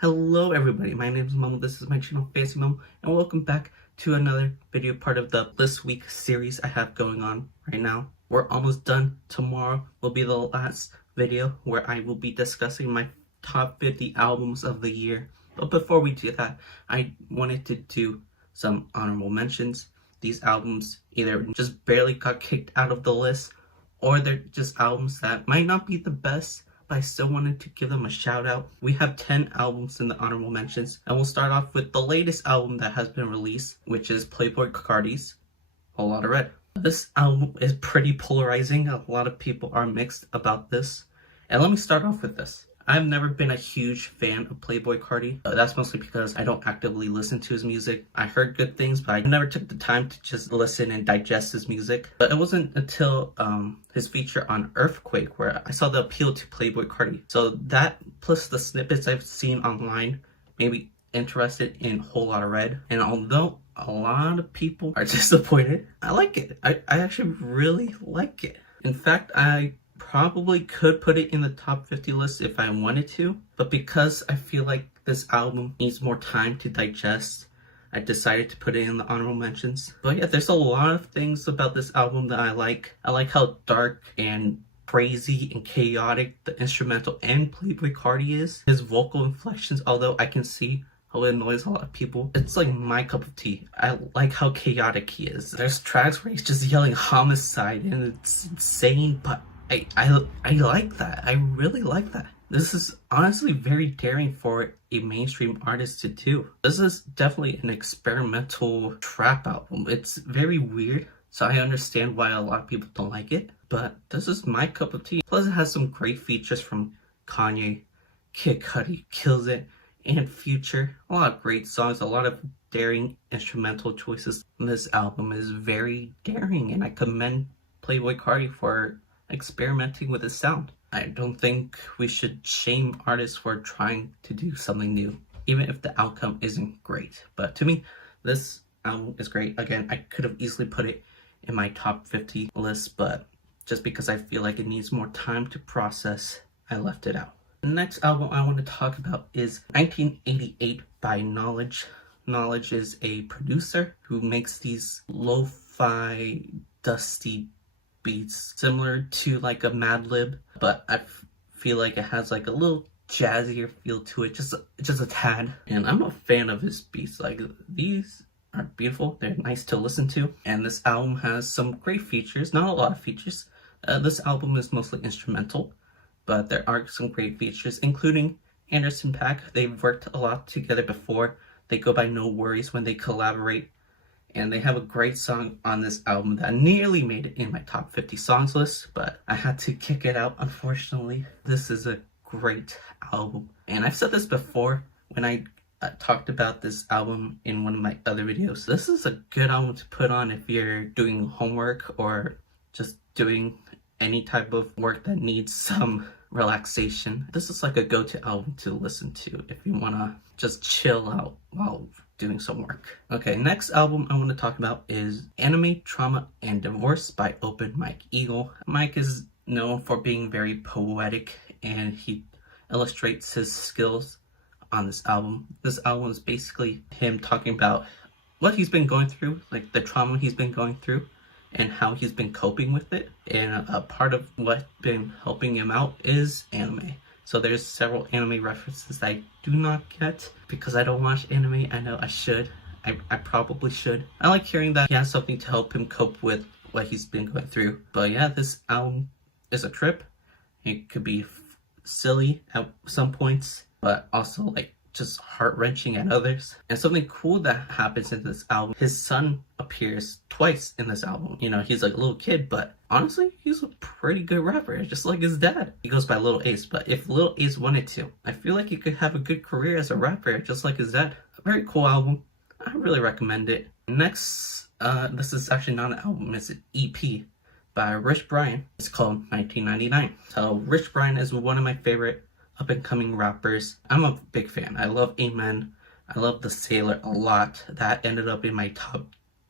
Hello everybody, my name is Memo, this is my channel FancyMemo, and welcome back to another video part of the This Week series I have going on right now. We're almost done. Tomorrow will be the last video where I will be discussing my top 50 albums of the year. But before we do that, I wanted to do some honorable mentions. These albums either just barely got kicked out of the list, or they're just albums that might not be the best, but I still wanted to give them a shout out. We have 10 albums in the honorable mentions, and we'll start off with the latest album that has been released, which is Playboi Carti's Lotta Red. This album is pretty polarizing. A lot of people are mixed about this. And let me start off with this. I've never been a huge fan of Playboi Carti. That's mostly because I don't actively listen to his music. I heard good things, but I never took the time to just listen and digest his music. But it wasn't until his feature on Earthquake where I saw the appeal to Playboi Carti. So that plus the snippets I've seen online made me interested in Whole Lotta Red. And although a lot of people are disappointed, I like it. I actually really like it. In fact, I probably could put it in the top 50 list if I wanted to, but because I feel like this album needs more time to digest, I decided to put it in the honorable mentions. But yeah, there's a lot of things about this album that I like. I like how dark and crazy and chaotic the instrumental and Playboi Carti is. His vocal inflections, although I can see how it annoys a lot of people, it's like my cup of tea. I like how chaotic he is. There's tracks where he's just yelling homicide and it's insane, but I like that. I really like that. This is honestly very daring for a mainstream artist to do. This is definitely an experimental trap album. It's very weird, so I understand why a lot of people don't like it, but this is my cup of tea. Plus it has some great features from Kanye, Kid Cudi kills it, and Future. A lot of great songs, a lot of daring instrumental choices. This album is very daring, and I commend Playboi Carti for experimenting with his sound. I don't think we should shame artists for trying to do something new, even if the outcome isn't great. But to me, this album is great. Again, I could have easily put it in my top 50 list, but just because I feel like it needs more time to process, I left it out. The next album I want to talk about is 1988 by Knxwledge. Knxwledge is a producer who makes these lo-fi, dusty beats similar to like a Mad Lib, but I feel like it has like a little jazzier feel to it, just a tad. And I'm a fan of his beats. Like, these are beautiful, they're nice to listen to, and this album has some great features. Not a lot of features. This album is mostly instrumental, but there are some great features, including Anderson .Paak. They've worked a lot together before. They go by No Worries when they collaborate, and they have a great song on this album that nearly made it in my top 50 songs list, but I had to kick it out, unfortunately. This is a great album, and I've said this before when I talked about this album in one of my other videos. This is a good album to put on if you're doing homework or just doing any type of work that needs some relaxation. This is like a go-to album to listen to if you want to just chill out while doing some work. Okay, next album I want to talk about is Anime, Trauma, and Divorce by Open Mike Eagle. Mike is known for being very poetic, and he illustrates his skills on this album. This album is basically him talking about what he's been going through, like the trauma he's been going through, and how he's been coping with it. And a part of what's been helping him out is anime. So there's several anime references that I do not get because I don't watch anime. I know I should. I probably should. I like hearing that he has something to help him cope with what he's been going through. But yeah, this album is a trip. It could be silly at some points, but also like just heart-wrenching at others. And something cool that happens in this album, his son appears twice in this album. You know, he's like a little kid, but honestly, he's a pretty good rapper, just like his dad. He goes by Lil Ace, but if Lil Ace wanted to, I feel like he could have a good career as a rapper, just like his dad. A very cool album. I really recommend it. Next, this is actually not an album, it's an EP by Rich Brian. It's called 1999. So Rich Brian is one of my favorite up-and-coming rappers. I'm a big fan. I love Amen. I love The Sailor a lot. That ended up in my top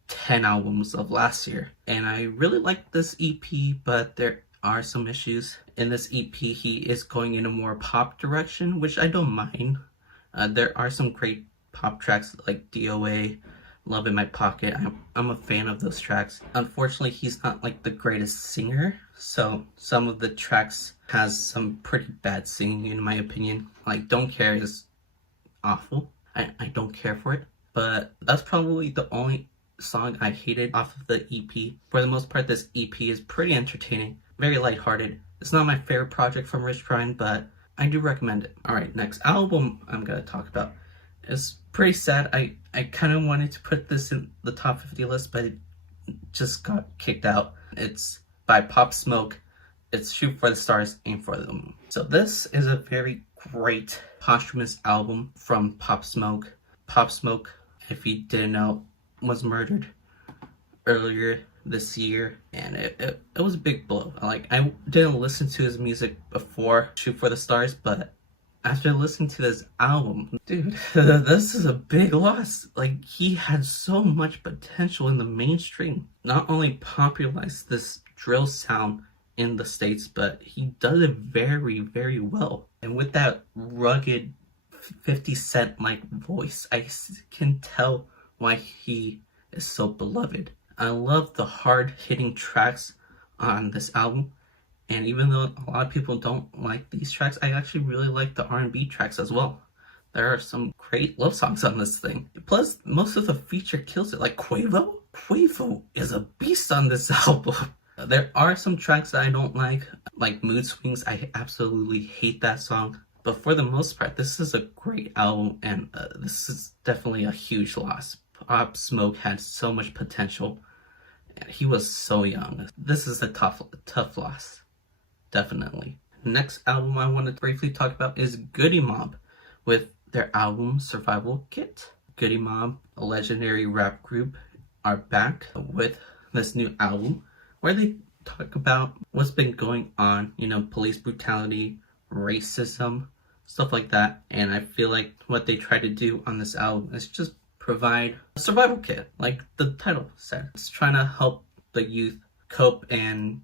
10 albums of last year. And I really like this EP, but there are some issues. In this EP, he is going in a more pop direction, which I don't mind. There are some great pop tracks like DOA, Love in My Pocket. I'm a fan of those tracks. Unfortunately, he's not like the greatest singer, so some of the tracks has some pretty bad singing in my opinion. Like Don't Care is awful. I don't care for it, but that's probably the only song I hated off of the EP. For the most part, this EP is pretty entertaining, very lighthearted. It's not my favorite project from Rich Brian, but I do recommend it. Alright, next album I'm gonna talk about is pretty sad. I kind of wanted to put this in the top 50 list, but it just got kicked out. It's by Pop Smoke. It's Shoot for the Stars, Aim for the Moon. So this is a very great posthumous album from Pop Smoke. Pop Smoke, if you didn't know, was murdered earlier this year, and it was a big blow. Like, I didn't listen to his music before Shoot for the Stars, but after listening to this album, dude, this is a big loss. Like, he had so much potential in the mainstream. Not only popularized this drill sound in the States, but he does it very, very well. And with that rugged 50 Cent like voice, I can tell why he is so beloved. I love the hard-hitting tracks on this album, and even though a lot of people don't like these tracks, I actually really like the R&B tracks as well. There are some great love songs on this thing. Plus, most of the feature kills it, like Quavo. Quavo is a beast on this album. There are some tracks that I don't like Mood Swings. I absolutely hate that song. But for the most part, this is a great album, and this is definitely a huge loss. Pop Smoke had so much potential, and he was so young. This is a tough loss, definitely. Next album I want to briefly talk about is Goodie Mob with their album Survival Kit. Goodie Mob, a legendary rap group, are back with this new album where they talk about what's been going on, you know, police brutality, racism, stuff like that. And I feel like what they try to do on this album is just provide a survival kit, like the title said. It's trying to help the youth cope and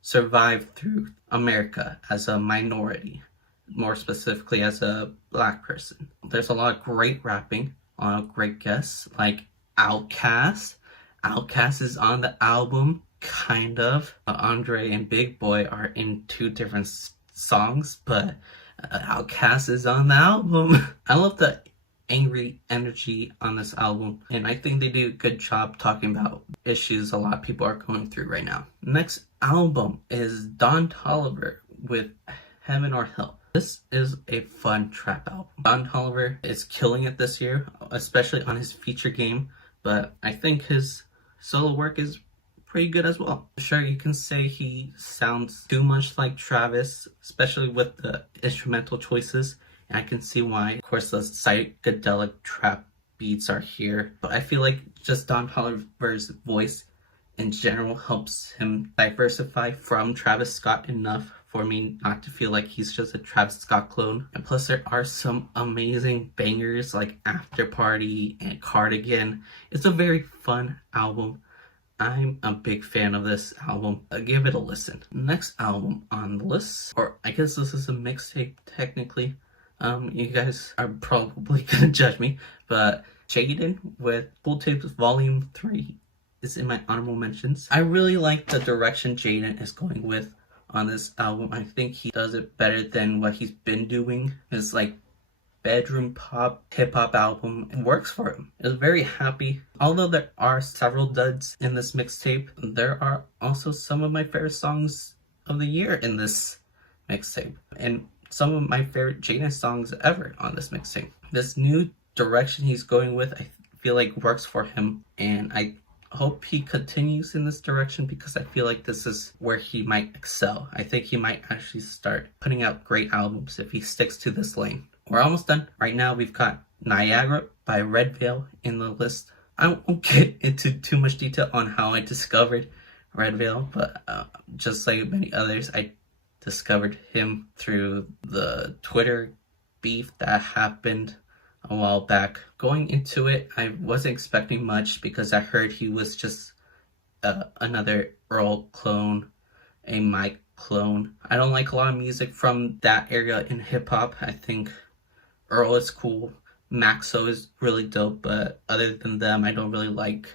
survive through America as a minority, more specifically as a Black person. There's a lot of great rapping, a lot of great guests, like Outkast. Outkast is on the album, kind of. Andre and Big Boy are in two different songs, but Outkast is on the album. I love the angry energy on this album, and I think they do a good job talking about issues a lot of people are going through right now. Next album is Don Toliver with Heaven or Hell. This is a fun trap album. Don Toliver is killing it this year, especially on his feature game, but I think his solo work is pretty good as well. Sure, you can say he sounds too much like Travis, especially with the instrumental choices. And I can see why. Of course, the psychedelic trap beats are here. But I feel like just Don Toliver's voice in general helps him diversify from Travis Scott enough for me not to feel like he's just a Travis Scott clone. And plus, there are some amazing bangers like After Party and Cardigan. It's a very fun album. I'm a big fan of this album. Give it a listen. Next album on the list, or I guess this is a mixtape technically. You guys are probably gonna judge me, but Jaden with Full Tapes Volume 3 is in my honorable mentions. I really like the direction Jaden is going with on this album. I think he does it better than what he's been doing. His like bedroom pop hip hop album, it works for him. It's very happy. Although there are several duds in this mixtape, there are also some of my favorite songs of the year in this mixtape, and some of my favorite Jaden songs ever on this mixtape. This new direction he's going with, I feel like works for him, and I hope he continues in this direction because I feel like this is where he might excel. I think he might actually start putting out great albums if he sticks to this lane. We're almost done. Right now we've got Niagara by redveil in the list. I won't get into too much detail on how I discovered redveil, but just like many others, I discovered him through the Twitter beef that happened a while back. Going into it, I wasn't expecting much because I heard he was just another Earl clone, a Mike clone. I don't like a lot of music from that area in hip hop. I think Earl is cool. Maxo is really dope, but other than them, I don't really like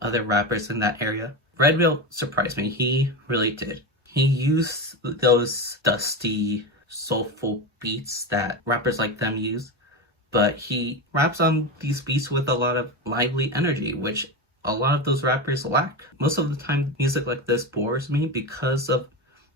other rappers in that area. Redveil surprised me. He really did. He used those dusty, soulful beats that rappers like them use, but he raps on these beats with a lot of lively energy, which a lot of those rappers lack. Most of the time, music like this bores me because of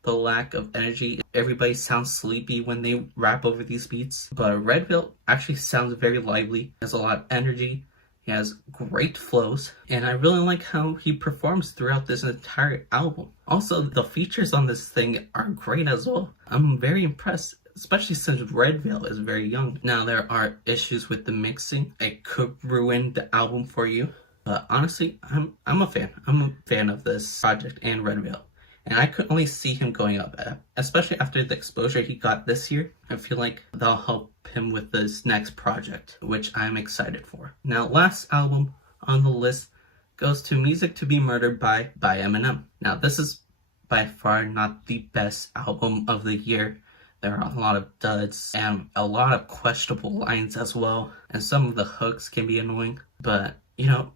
the lack of energy. Everybody sounds sleepy when they rap over these beats, but redveil actually sounds very lively, has a lot of energy, he has great flows, and I really like how he performs throughout this entire album. Also, the features on this thing are great as well. I'm very impressed, especially since redveil is very young. Now, there are issues with the mixing. It could ruin the album for you, but honestly, I'm a fan. I'm a fan of this project and redveil. And I could only see him going up, especially after the exposure he got this year. I feel like that'll help him with this next project, which I'm excited for. Now, last album on the list goes to Music to Be Murdered by Eminem. Now, this is by far not the best album of the year. There are a lot of duds and a lot of questionable lines as well. And some of the hooks can be annoying, but you know,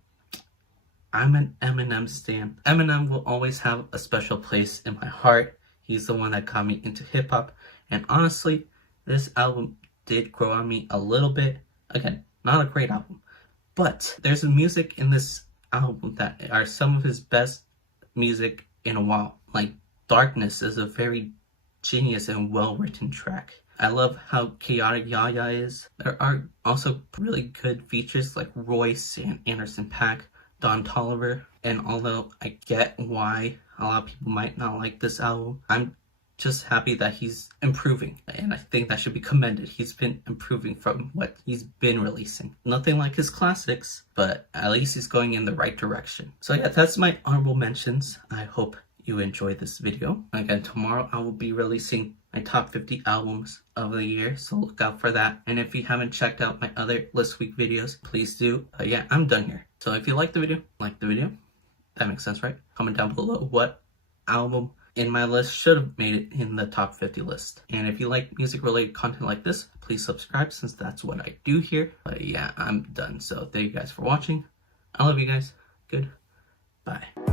I'm an Eminem stan. Eminem will always have a special place in my heart. He's the one that got me into hip-hop. And honestly, this album did grow on me a little bit. Again, not a great album. But there's music in this album that are some of his best music in a while. Like, Darkness is a very genius and well-written track. I love how chaotic Yaya is. There are also really good features like Royce and Anderson .Paak, Don Toliver, and although I get why a lot of people might not like this album, I'm just happy that he's improving, and I think that should be commended. He's been improving from what he's been releasing. Nothing like his classics, but at least he's going in the right direction. So yeah, that's my honorable mentions. I hope you enjoyed this video. Again, tomorrow I will be releasing my top 50 albums of the year, so look out for that. And if you haven't checked out my other list week videos, please do. Yeah, I'm done here. So if you like the video, that makes sense, right? Comment down below what album in my list should have made it in the top 50 list. And if you like music related content like this, please subscribe, since that's what I do here. But yeah, I'm done. So thank you guys for watching. I love you guys. Goodbye.